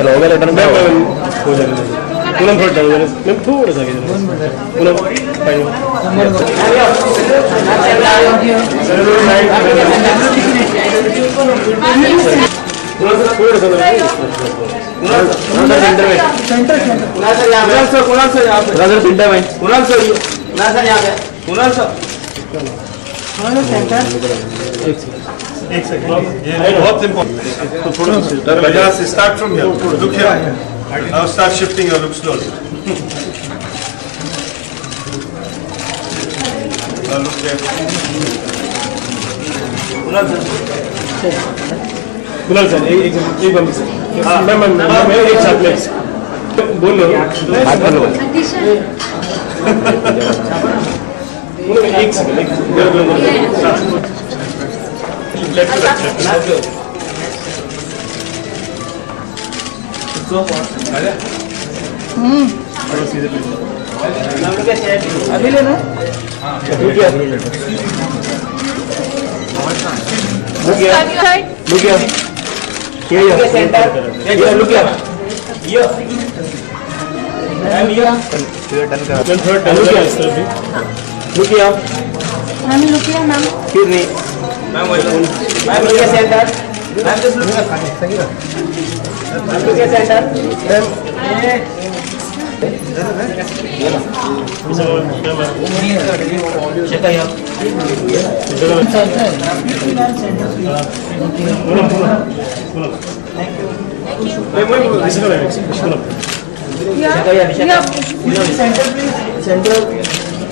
चलो हो गया लेटर में हो जाएगा पूनम थोड़ा चल रहा है थोड़ा सा पूनम एक सेकंड ये बहुत इंपॉर्टेंट तो थोड़ा सा start from here look here now start shifting your look slowly look here Kunal sir एक बंद सर मैं एक साथ में बोल लो बात कर लो एक सेकंड लेफ्ट अभी लेना फिर नहीं ma'am look at center. Ma'am just look at सही है. Ma'am look at center.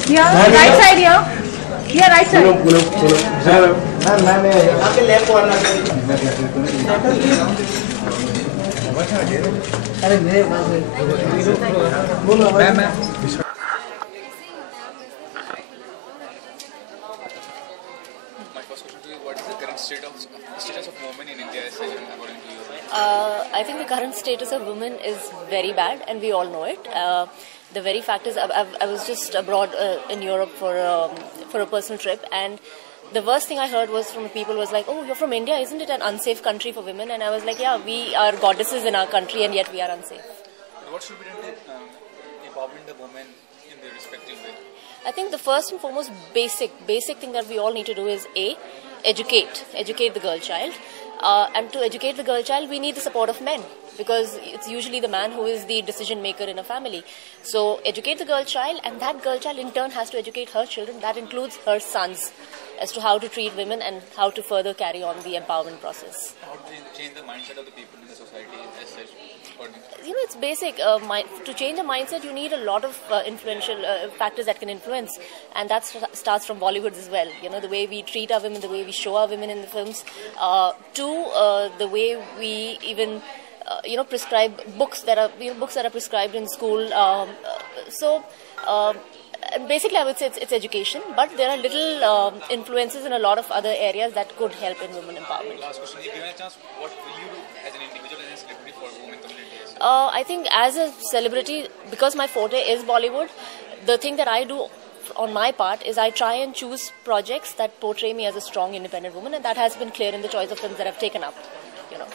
Yeah, right side here. Yeah, right side. Ma'am आपके लेफ्ट कॉर्नर अरे मेरे बोलो ma'am I think the current status of women is very bad, and we all know it. The very fact is, I was just abroad in Europe for a personal trip, and the worst thing I heard was from people was like, "Oh, you're from India, isn't it an unsafe country for women?" And I was like, "Yeah, we are goddesses in our country, and yet we are unsafe." What should be done to empower the women in their respective way? I think the first and foremost basic thing that we all need to do is educate the girl child. And to educate the girl child, we need the support of men, because it's usually the man who is the decision maker in a family. So educate the girl child, and that girl child in turn has to educate her children. That includes her sons, as to how to treat women and how to further carry on the empowerment process. How to change the mindset of the people in the society as such? You know, it's basic. To change a mindset, you need a lot of influential factors that can influence, and that starts from Bollywood as well. You know, the way we treat our women, the way we show our women in the films, to the way we even prescribe books that are prescribed in school. Basically, I would say it's education, but there are little influences in a lot of other areas that could help in women empowerment. Last question, given a chance, what will you do as an individual and a celebrity for women community? I think as a celebrity, because my forte is Bollywood, the thing that I do on my part is I try and choose projects that portray me as a strong, independent woman, and that has been clear in the choice of films that I've taken up. You know.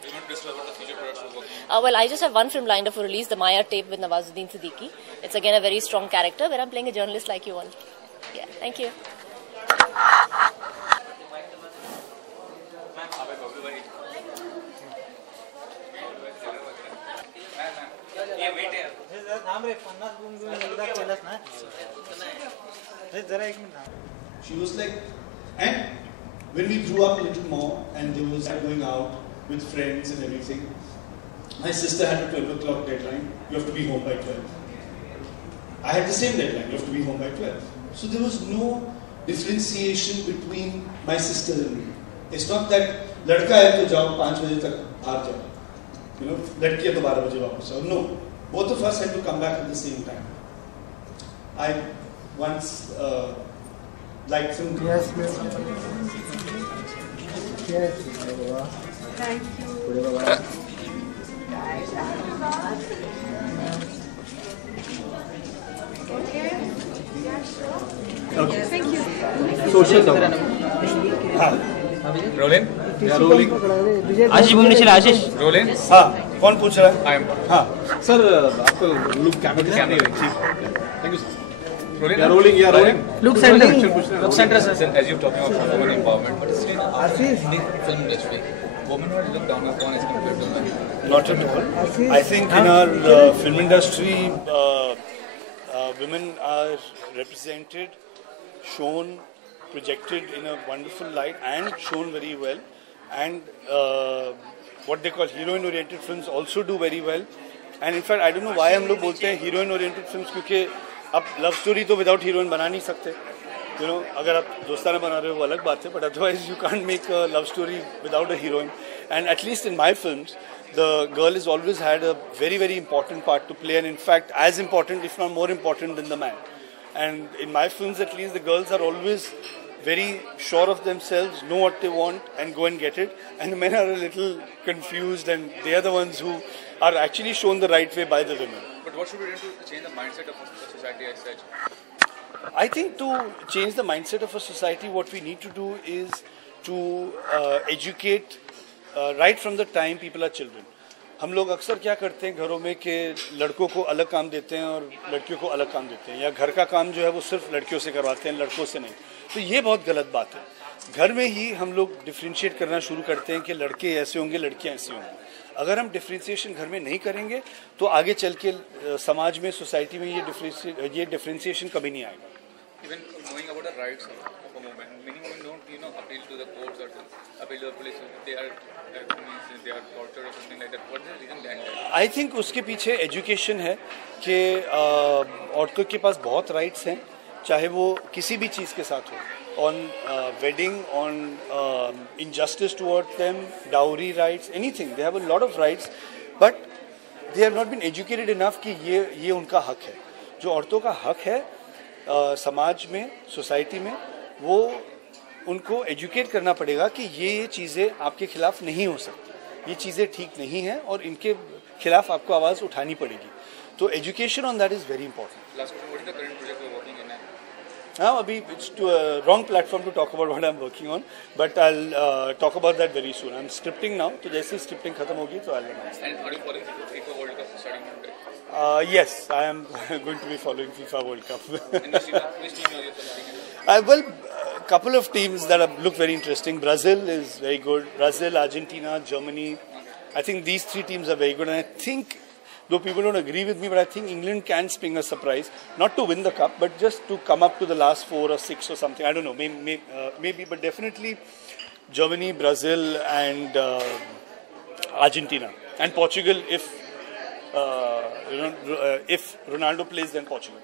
Do you want to discuss about the future products you're working on? Well, I just have one film lined up for release, The Maya Tape with Nawazuddin Siddiqui. It's again a very strong character where I'm playing a journalist like you all. Yeah, thank you. She was like, and when we grew up a little more and there was going out with friends and everything, My sister had a 12 o'clock deadline. You have to be home by 12. I had the same deadline. You have to be home by 12. So there was no differentiation between my sister and me. It's not that लड़का है तो जाओ 5 बजे तक बाहर जाओ. You know, लड़की है तो 12 बजे वापस आओ. No, both of us had to come back at the same time. I once liked some. Yes, yes. Yes. Thank you. Okay. Yeah, sure. Okay. Thank you. Social down. Rolling? Yeah, rolling. आशीष बोलने चला आशीष. Rolling? हाँ, कौन पूछ रहा है? I am. हाँ, Sir, आपको look camera से Camera. ठीक. Thank you, sir. Rolling? Yeah, rolling. Yeah, rolling. Look center. Look center, sir. Sir, as you're talking about women empowerment, but still in our film industry, women are looked down upon as compared to men. not at all. I think in our film industry, women are represented, shown, projected in a wonderful light and shown very well. And what they call heroine-oriented films also do very well. And in fact, I don't know why हम लोग बोलते हैं heroine-oriented films क्योंकि अब love story तो without heroine बना नहीं सकते. You know, अगर आप दोस्ताना बना रहे हो वो अलग बात है, but otherwise you can't make a love story without a heroine. And at least in my films, the girl has always had a very, very important part to play, and in fact, as important, if not more important than the man. And in my films, at least, the girls are always very sure of themselves, know what they want, and go and get it. And the men are a little confused, and they are the ones who are actually shown the right way by the women. But what should we do to change the mindset of the society as such? I think to change the mindset of a society, what we need to do is to educate right from the time people are children. हम लोग अक्सर क्या करते हैं घरों में कि लड़कों को अलग काम देते हैं और लड़कियों को अलग काम देते हैं, या घर का काम जो है वो सिर्फ लड़कियों से करवाते हैं, लड़कों से नहीं. तो ये बहुत गलत बात है. घर में ही हम लोग डिफ्रेंशिएट करना शुरू करते हैं कि लड़के ऐसे होंगे, लड़कियां ऐसी होंगी. अगर हम डिफ्रेंशिएशन घर में नहीं करेंगे तो आगे चल के समाज में, सोसाइटी में ये डिफ्रेंशिएशन कभी नहीं आएगा. Even knowing about the rights of a woman, many women don't, appeal to the courts or appeal to the police. They are tortured or something like that. What is the reason behind that? I think उसके पीछे education है कि औरतों के पास बहुत rights हैं, चाहे वो किसी भी चीज़ के साथ हो. On wedding, on injustice towards them, dowry rights, anything. They have a lot of rights, but they have not been educated enough कि ये उनका हक है. जो औरतों का हक है समाज में, सोसाइटी में, वो उनको एजुकेट करना पड़ेगा कि ये चीज़ें आपके खिलाफ नहीं हो सकती, ये चीज़ें ठीक नहीं हैं और इनके खिलाफ आपको आवाज़ उठानी पड़ेगी. तो education on that is very important. Last question, what is the current project you are working in? हाँ, अभी it's to a wrong platform to talk about what I'm working on, but I'll talk about that very soon. I'm scripting now, तो जैसे ही scripting खत्म होगी तो I'll announce. And are you following FIFA World Cup starting Monday? Yes, I am going to be following FIFA World Cup. And which team are you supporting? Well, a couple of teams that look very interesting. Brazil is very good. Brazil, Argentina, Germany. I think these three teams are very good, and I think, though people don't agree with me, but I think England can spring a surprise. Not to win the cup, but just to come up to the last 4 or 6 or something. I don't know, maybe, but definitely Germany, Brazil, and Argentina. And Portugal, if Ronaldo plays, then Portugal.